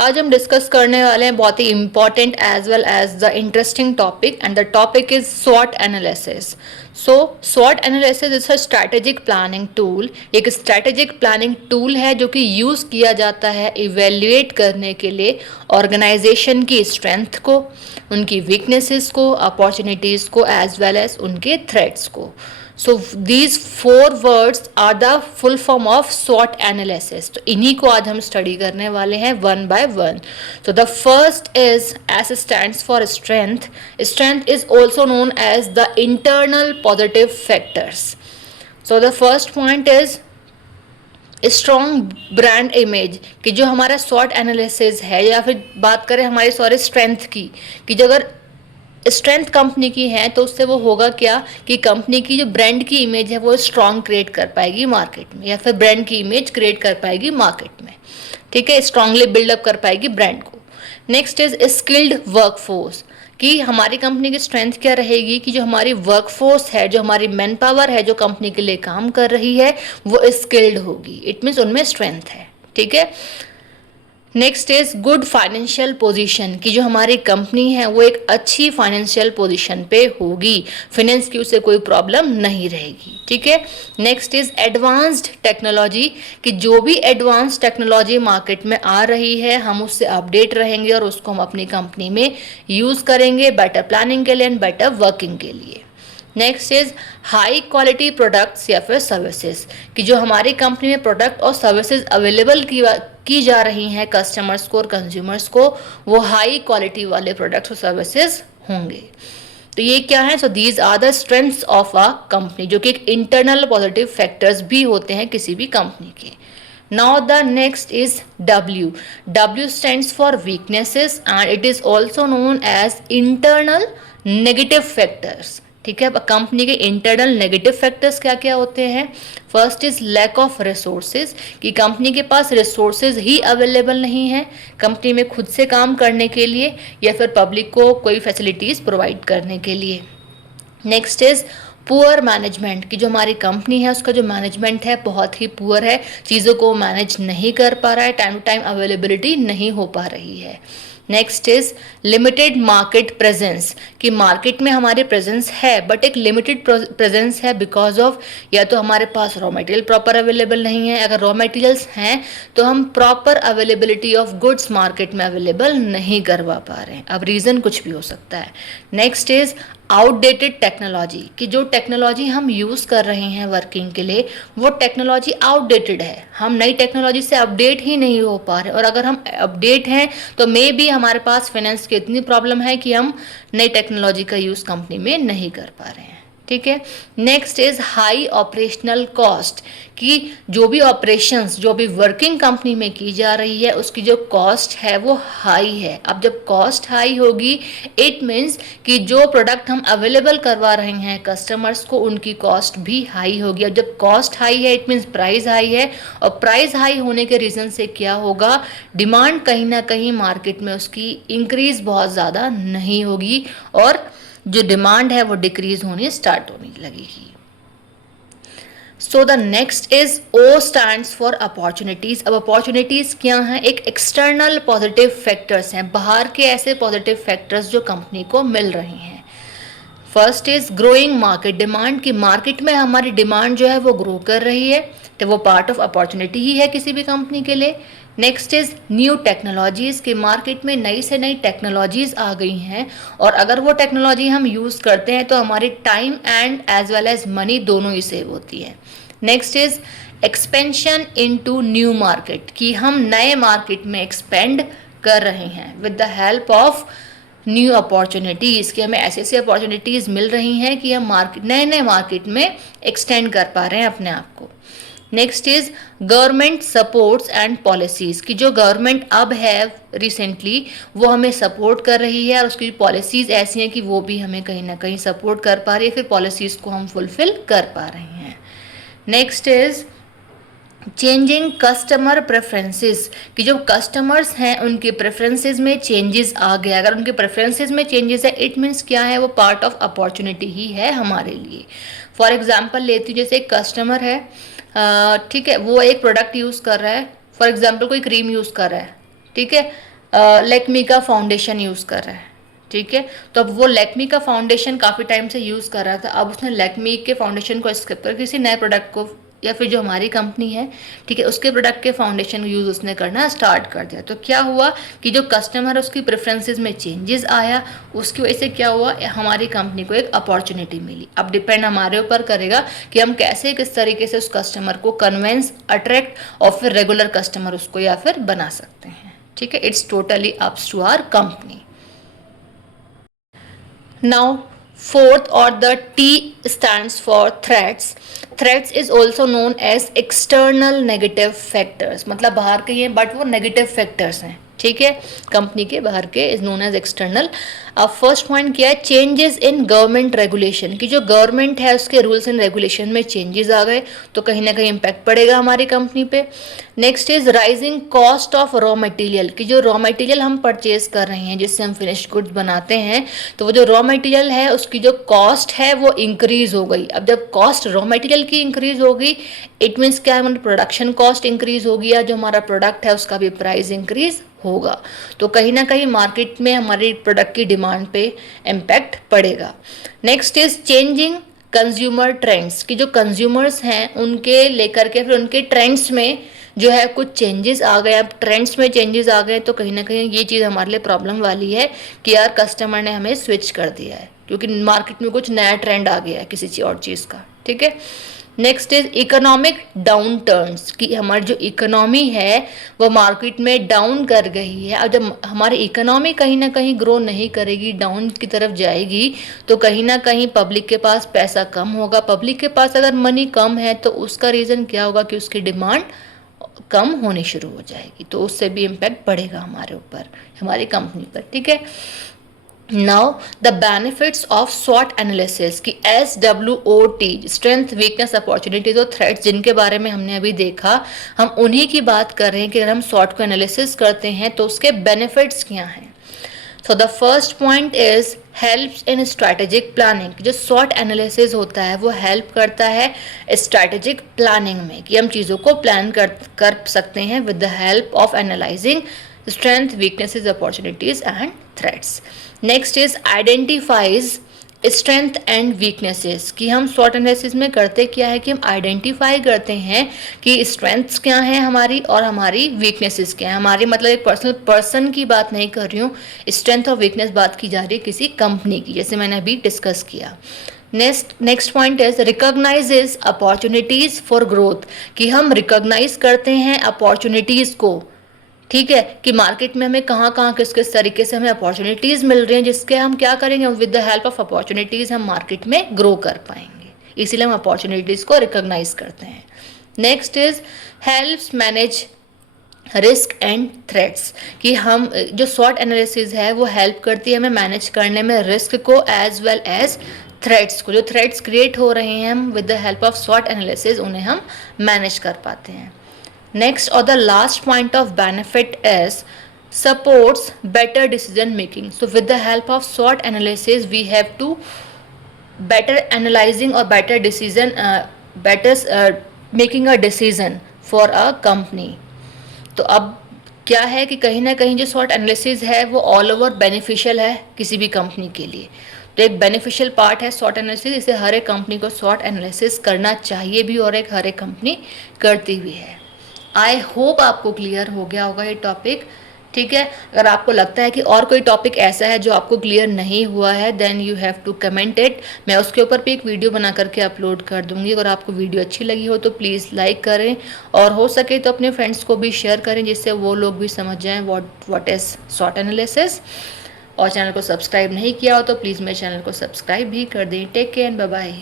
आज हम डिस्कस करने वाले हैं बहुत ही important as well as the interesting topic and the topic is स्वॉट एनालिसिस। सो स्वॉट analysis is a strategic planning tool. एक स्ट्रैटेजिक प्लानिंग टूल है जो कि यूज़ किया जाता है इवेल्युएट करने के लिए ऑर्गेनाइजेशन की स्ट्रेंथ को, उनकी वीकनेसेस को, अपॉर्चुनिटीज़ को एज वेल एज उनके थ्रेट्स को। So these four words are the full form of SWOT analysis. तो इन्हीं को आज हम स्टडी करने वाले हैं one by one. So the first is S stands for strength. Strength is also known as the internal positive factors. So the first point is strong brand image कि जो हमारा SWOT एनालिसिस है, या फिर बात करें हमारी स्ट्रेंथ की, कि जो अगर स्ट्रेंथ कंपनी की है तो उससे वो होगा क्या कि कंपनी की जो ब्रांड की इमेज है वो स्ट्रॉन्ग क्रिएट कर पाएगी मार्केट में, या फिर ब्रांड की इमेज क्रिएट कर पाएगी मार्केट में, ठीक है, स्ट्रांगली बिल्डअप कर पाएगी ब्रांड को। नेक्स्ट इज स्किल्ड वर्कफोर्स, कि हमारी कंपनी की स्ट्रेंथ क्या रहेगी कि जो हमारी वर्कफोर्स है, जो हमारी मैन पावर है जो कंपनी के लिए काम कर रही है वो स्किल्ड होगी, इट मीन्स उनमें स्ट्रेंथ है, ठीक है। Next is good financial position, कि जो हमारी कंपनी है वो एक अच्छी फाइनेंशियल पोजीशन पे होगी, फाइनेंस की उसे कोई प्रॉब्लम नहीं रहेगी, ठीक है। नेक्स्ट इज एडवांस्ड टेक्नोलॉजी, कि जो भी एडवांस टेक्नोलॉजी मार्केट में आ रही है हम उससे अपडेट रहेंगे और उसको हम अपनी कंपनी में यूज़ करेंगे बेटर प्लानिंग के लिए एंड बेटर वर्किंग के लिए। Next is high quality products या फिर सर्विसेज, कि जो हमारी कंपनी में प्रोडक्ट और सर्विसेज अवेलेबल की जा रही हैं कस्टमर्स को और कंज्यूमर्स को, वो हाई क्वालिटी वाले प्रोडक्ट्स और सर्विसेज होंगे। तो ये क्या है? So these are the strengths of a company, जो कि एक इंटरनल पॉजिटिव फैक्टर्स भी होते हैं किसी भी कंपनी के। Now the next is W. W stands for weaknesses and it is also known as internal negative factors. ठीक है, अब कंपनी के इंटरनल नेगेटिव फैक्टर्स क्या क्या होते हैं? First is lack of resources, कि कंपनी के पास रिसोर्सेज ही अवेलेबल नहीं है कंपनी में खुद से काम करने के लिए या फिर पब्लिक को कोई फैसिलिटीज़ प्रोवाइड करने के लिए। नेक्स्ट इज पुअर मैनेजमेंट, की जो हमारी कंपनी है उसका जो मैनेजमेंट है बहुत ही पुअर है, चीज़ों को मैनेज नहीं कर पा रहा है, टाइम टू टाइम अवेलेबिलिटी नहीं हो पा रही है। Next is limited market presence, कि मार्केट में हमारे प्रेजेंस है बट एक लिमिटेड प्रेजेंस है बिकॉज ऑफ या तो हमारे पास रॉ मटेरियल प्रॉपर अवेलेबल नहीं है, अगर रॉ मटेरियल्स हैं तो हम proper availability of goods market में अवेलेबल नहीं करवा पा रहे हैं, अब रीज़न कुछ भी हो सकता है। नेक्स्ट इज आउटडेटेड टेक्नोलॉजी, कि जो टेक्नोलॉजी हम यूज़ कर रहे हैं वर्किंग के लिए वो टेक्नोलॉजी आउटडेटेड है, हम नई टेक्नोलॉजी से अपडेट ही नहीं हो पा रहे, और अगर हम अपडेट हैं तो मे बी हमारे पास फाइनेंस की इतनी प्रॉब्लम है कि हम नई टेक्नोलॉजी का यूज़ कंपनी में नहीं कर पा रहे हैं, ठीक है। Next is high operational cost, कि जो भी ऑपरेशंस जो भी वर्किंग कंपनी में की जा रही है उसकी जो कॉस्ट है वो हाई है। अब जब कॉस्ट हाई होगी इट मीन्स कि जो प्रोडक्ट हम अवेलेबल करवा रहे हैं कस्टमर्स को उनकी कॉस्ट भी हाई होगी। अब जब कॉस्ट हाई है इट मीन्स प्राइस हाई है, और प्राइस हाई होने के रीज़न से क्या होगा, डिमांड कहीं ना कहीं मार्केट में उसकी इंक्रीज बहुत ज़्यादा नहीं होगी और जो डिमांड है वो डिक्रीज होनी स्टार्ट होने लगेगी। So the next is O stands for opportunities. अब अपॉर्चुनिटीज क्या हैं? एक एक्सटर्नल पॉजिटिव फैक्टर्स हैं, बाहर के ऐसे पॉजिटिव फैक्टर्स जो कंपनी को मिल रहे हैं। First is growing market demand, की मार्केट में हमारी डिमांड जो है वो ग्रो कर रही है तो वो पार्ट ऑफ अपॉर्चुनिटी ही है किसी भी कंपनी के लिए। नेक्स्ट इज न्यू टेक्नोलॉजीज़, के मार्केट में नई से नई टेक्नोलॉजीज़ आ गई हैं और अगर वो टेक्नोलॉजी हम यूज़ करते हैं तो हमारी time and as well as money दोनों ही सेव होती है। Next is expansion into new market, कि हम नए मार्केट में एक्सपेंड कर रहे हैं with the help of new opportunities, कि हमें ऐसी ऐसी अपॉर्चुनिटीज़ मिल रही हैं कि हम नए नए मार्केट में एक्सटेंड कर पा रहे हैं अपने आप को। Next is government supports and policies, की जो गवर्नमेंट अब है रिसेंटली वो हमें सपोर्ट कर रही है और उसकी पॉलिसीज़ ऐसी हैं कि वो भी हमें कहीं ना कहीं सपोर्ट कर पा रही है, फिर पॉलिसीज़ को हम फुलफिल कर पा रहे हैं। Next is changing customer preferences, कि जो कस्टमर्स हैं उनके प्रेफरेंसेस में चेंजेस आ गया। अगर उनके प्रेफरेंसेस में चेंजेस है इट मीन्स क्या है, वो पार्ट ऑफ अपॉर्चुनिटी ही है हमारे लिए। फॉर एग्जांपल लेती हूँ, जैसे एक कस्टमर है, ठीक है, वो एक प्रोडक्ट यूज़ कर रहा है, फॉर एग्जांपल कोई क्रीम यूज़ कर रहा है, ठीक है, लेक्मी का फाउंडेशन यूज़ कर रहा है, ठीक है। तो अब वो लेक्मी का फाउंडेशन काफ़ी टाइम से यूज़ कर रहा था, अब उसने लेक्मी के फाउंडेशन को स्किप कर किसी नए प्रोडक्ट को, या फिर जो हमारी कंपनी है, ठीक है, उसके प्रोडक्ट के फाउंडेशन यूज़ उसने करना स्टार्ट कर दिया। तो क्या हुआ कि जो कस्टमर है उसकी प्रेफरेंसेस में चेंजेस आया, उसकी वजह से क्या हुआ, हमारी कंपनी को एक अपॉर्चुनिटी मिली। अब डिपेंड हमारे ऊपर करेगा कि हम कैसे किस तरीके से उस कस्टमर को कन्वेंस, अट्रैक्ट और फिर रेगुलर कस्टमर उसको या फिर बना सकते हैं, ठीक है। It's totally ups to our company. Now, fourth, or the T stands for threats. Threats is also known as external negative factors. मतलब बाहर के हैं बट वो नेगेटिव फैक्टर्स हैं, ठीक है, कंपनी के बाहर के, इज नोन एज एक्सटर्नल। अब फर्स्ट पॉइंट क्या है, चेंजेस इन गवर्नमेंट रेगुलेशन, की जो गवर्नमेंट है उसके रूल्स एंड रेगुलेशन में चेंजेस आ गए तो कहीं ना कहीं इम्पैक्ट पड़ेगा हमारी कंपनी पे। Next is rising cost of raw material, की जो रॉ मटेरियल हम परचेज कर रहे हैं जिससे हम फिनिश्ड गुड्स बनाते हैं, तो वो जो रॉ मटेरियल है उसकी जो कॉस्ट है वो इंक्रीज हो गई। अब जब कॉस्ट रॉ मटेरियल की इंक्रीज होगी, इट मीन्स क्या है, हमारी प्रोडक्शन कॉस्ट इंक्रीज होगी, या जो हमारा प्रोडक्ट है उसका भी प्राइस इंक्रीज होगा, तो कहीं ना कहीं मार्केट में हमारी प्रोडक्ट की डिमांड पे इम्पैक्ट पड़ेगा। Next is changing consumer trends, की जो कंज्यूमर्स हैं उनके लेकर के फिर उनके ट्रेंड्स में जो है कुछ चेंजेस आ गए। अब ट्रेंड्स में चेंजेस आ गए तो कहीं ना कहीं ये चीज़ हमारे लिए प्रॉब्लम वाली है कि यार कस्टमर ने हमें स्विच कर दिया है क्योंकि मार्केट में कुछ नया ट्रेंड आ गया है किसी और चीज़ का, ठीक है। Next is economic down turns, कि हमारी जो इकोनॉमी है वो मार्केट में डाउन कर गई है। अब जब हमारी इकोनॉमी कहीं ना कहीं ग्रो नहीं करेगी, डाउन की तरफ जाएगी, तो कहीं ना कहीं पब्लिक के पास पैसा कम होगा। पब्लिक के पास अगर मनी कम है तो उसका रीज़न क्या होगा कि उसकी डिमांड कम होनी शुरू हो जाएगी, तो उससे भी इम्पैक्ट पड़ेगा हमारे ऊपर, हमारी कंपनी पर, ठीक है। नाउ द बेनिफिट्स ऑफ स्वॉट एनालिसिस, की SWOT, स्ट्रेंथ, वीकनेस, अपॉर्चुनिटीज और थ्रेट्स, जिनके बारे में हमने अभी देखा, हम उन्हीं की बात कर रहे हैं कि अगर हम स्वॉट को एनालिसिस करते हैं तो उसके बेनिफिट्स क्या हैं। So the first point is helps in strategic planning, जो स्वॉट एनालिसिस होता है वो हेल्प करता है स्ट्रैटेजिक प्लानिंग में, कि हम चीज़ों को प्लान कर सकते हैं with the help of analysing strength, weaknesses, opportunities and threats. Next is identifies strength and weaknesses, कि हम SWOT एनालिसिस में करते क्या है कि हम आइडेंटिफाई करते हैं कि स्ट्रेंथ्स क्या हैं हमारी और हमारी वीकनेसेस क्या हैं हमारी। मतलब एक पर्सन की बात नहीं कर रही हूँ, स्ट्रेंथ और वीकनेस बात की जा रही है किसी कंपनी की, जैसे मैंने अभी डिस्कस किया। Next point is recognises opportunities for growth, कि हम रिकॉग्नाइज करते हैं अपॉर्चुनिटीज़ को, ठीक है, कि मार्केट में हमें कहाँ कहाँ किस किस तरीके से हमें अपॉर्चुनिटीज़ मिल रही हैं, जिसके हम क्या करेंगे, with the help of opportunities हम मार्केट में ग्रो कर पाएंगे, इसीलिए हम अपॉर्चुनिटीज़ को रिकॉग्नाइज करते हैं। Next is helps manage risk and threats, कि हम जो स्वॉट एनालिसिस है वो हेल्प करती है हमें मैनेज करने में रिस्क को एज वेल एज थ्रेट्स को। जो थ्रेट्स क्रिएट हो रहे हैं हम विद द हेल्प ऑफ स्वॉट एनालिसिस उन्हें हम मैनेज कर पाते हैं। Next, or the last point of benefit is supports better decision making. So with the help of SWOT analysis, we have to better analyzing or better decision, better making a decision for a company. तो अब क्या है कि कहीं ना कहीं जो SWOT analysis है वो ऑल ओवर बेनिफिशियल है किसी भी कंपनी के लिए, तो एक बेनिफिशियल पार्ट है SWOT एनालिसिस, इसे हर एक कंपनी को SWOT एनालिसिस करना चाहिए भी और एक हर एक कंपनी करती भी है। आई होप आपको क्लियर हो गया होगा ये टॉपिक, ठीक है। अगर आपको लगता है कि और कोई टॉपिक ऐसा है जो आपको क्लियर नहीं हुआ है, then you have to comment it, मैं उसके ऊपर भी एक वीडियो बना करके अपलोड कर दूंगी। अगर आपको वीडियो अच्छी लगी हो तो प्लीज़ लाइक करें और हो सके तो अपने फ्रेंड्स को भी शेयर करें, जिससे वो लोग भी समझ जाएँ व्हाट इज़ SWOT एनालिसिस। और चैनल को सब्सक्राइब नहीं किया हो तो प्लीज़ मेरे चैनल को सब्सक्राइब भी कर दें। Take care and bye bye.